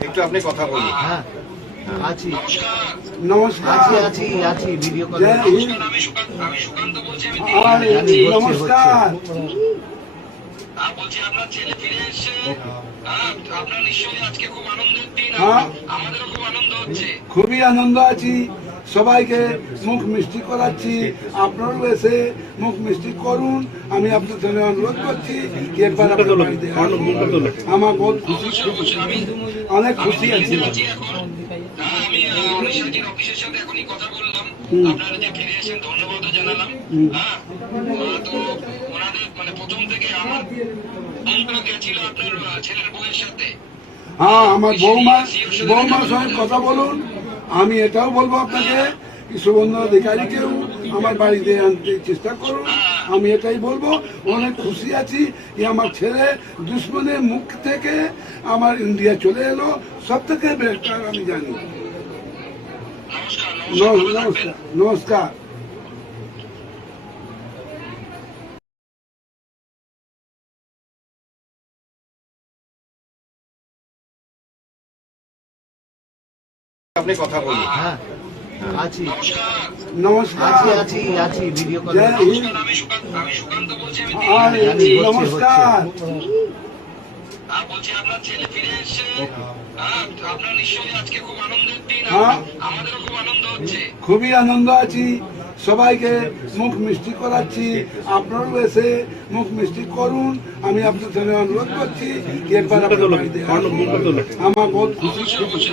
একটু আপনি কথা বলুন। হ্যাঁ আছি। নমস্কার। আছি আছি আছি ভিডিও কল আমি সুকান্ত আমি সুকান্ত বলছি আমি আর জানি, হচ্ছে, নমস্কার। বলছি আপনার ছেলে ফিরে এসেছে। আপনার নিশ্চয়ই আজকে খুব আনন্দের দিন। আমাদেরও খুব আনন্দ হচ্ছে। খুবই আনন্দ আছি। সবাইকে মুখ মিষ্টি করাচ্ছি, আপনারও এসে মুখ মিষ্টি করুন, আমি আপনার সঙ্গে অনুরোধ করছি একবার। আমার বহুত খুশি অনেক খুশি আছি। হ্যাঁ আমার বৌমা, বৌমার সঙ্গে কথা বলুন। আমি এটাও বলব আপনাকে সুবর্ণ অধিকারীকেও আমার বাড়িতে আনতে চেষ্টা করুন। আমি এটাই বলব, অনেক খুশি আছি যে আমার ছেলে দুশ্মনের মুখ থেকে আমার ইন্ডিয়া চলে এলো। সব থেকে বেস্টার আমি জানি। নমস্কার নমস্কার। আপনি কথা বলুন। হ্যাঁ আছি। নমস্কার। নমস্কার। আছি আছি আছি ভিডিও কল আমি সুকান্ত আমি সুকান্ত বলছি আমি আর জানি, হচ্ছে, নমস্কার। বলছি আপনার ছেলে ফিরে এসেছে আপনার নিশ্চয়ই আজকে খুব আনন্দের দিন। আমাদেরও খুব আনন্দ হচ্ছে। খুবই আনন্দ আছি। সবাইকে মুখ মিষ্টি করাচ্ছি আপনারও এসে মুখ মিষ্টি করুন আমি আপনার সঙ্গে অনুরোধ করছি কি একবার। আমার বহুত খুশি খুশি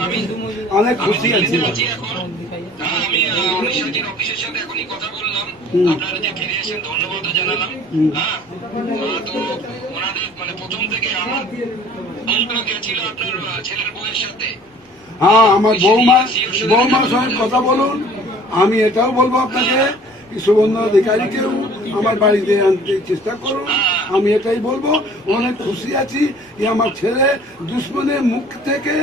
অনেক খুশি আছি। হ্যাঁ, আমি আহ, অনিশাজির অফিসের সাথে এখনই কথা বললাম। আপনারা যে ফিরে এসেছেন ধন্যবাদ জানালাম। হ্যাঁ তো ওনাদের মানে প্রথম থেকে আমার বন্ধুরা গেছিল আপনার ছেলের বউয়ের সাথে। হ্যাঁ আমার বৌমা বৌমার সঙ্গে কথা বলুন। আমি এটাও বলব আপনাকে সুবর্ণ অধিকারীকেও আমার বাড়িতে আনতে চেষ্টা করুন। আমি এটাই বলব, অনেক খুশি আছি যে আমার ছেলে দুশ্মনের মুখ থেকে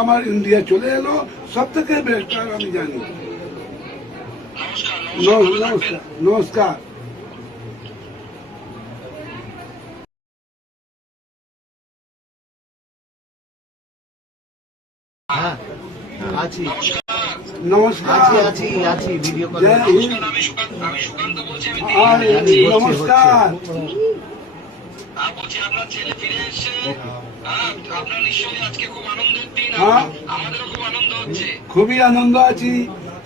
আমার ইন্ডিয়া চলে এলো। সব থেকে বেটার আমি জানি। নমস্কার নমস্কার। হ্যাঁ। আছি। নমস্কার। আছি আছি আছি ভিডিও কল আমি সুকান্ত আমি সুকান্ত বলছি আমি আর নমস্কার। বলছি আপনার ছেলে ফিরে এসেছে। হ্যাঁ, আপনার নিশ্চয়ই আজকে খুব আনন্দের দিন। আমাদেরও খুব আনন্দ হচ্ছে। খুবই আনন্দ আছি।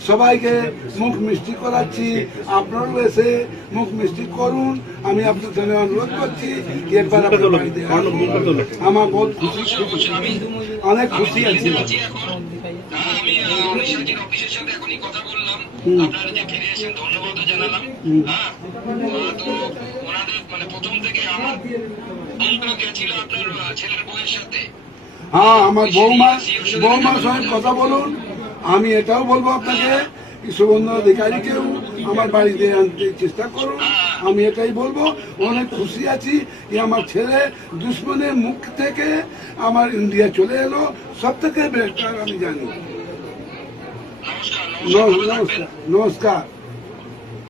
সবাইকে মুখ মিষ্টি করাচ্ছি। আপনারও এসে মুখ মিষ্টি করুন। আমি আপনার সঙ্গে অনুরোধ করছি একবার। আমার বহুত খুশি। অনেক খুশি। আছি আমি আহ, অফিসের সাথে এখনই কথা বললাম। আপনারা যে ফিরে এসেছেন ধন্যবাদ জানালাম। হ্যাঁ? তো ওনাদের মানে প্রথম থেকে আমার বন্ধুরা গেছিল আপনার ছেলের বউয়ের সাথে। হ্যাঁ আমার বৌমা বৌমার সঙ্গে কথা বলুন। আমি এটাও বলব আপনাকে কি সুবর্ণ অধিকারীকেও আমার বাড়িতে আনতে চেষ্টা করুন। আমি এটাই বলব অনেক খুশি আছি যে আমার ছেলে দুশ্মনের মুখ থেকে আমার ইন্ডিয়া চলে এলো। সব থেকে বেটার আমি জানি। নমস্কার নমস্কার নমস্কার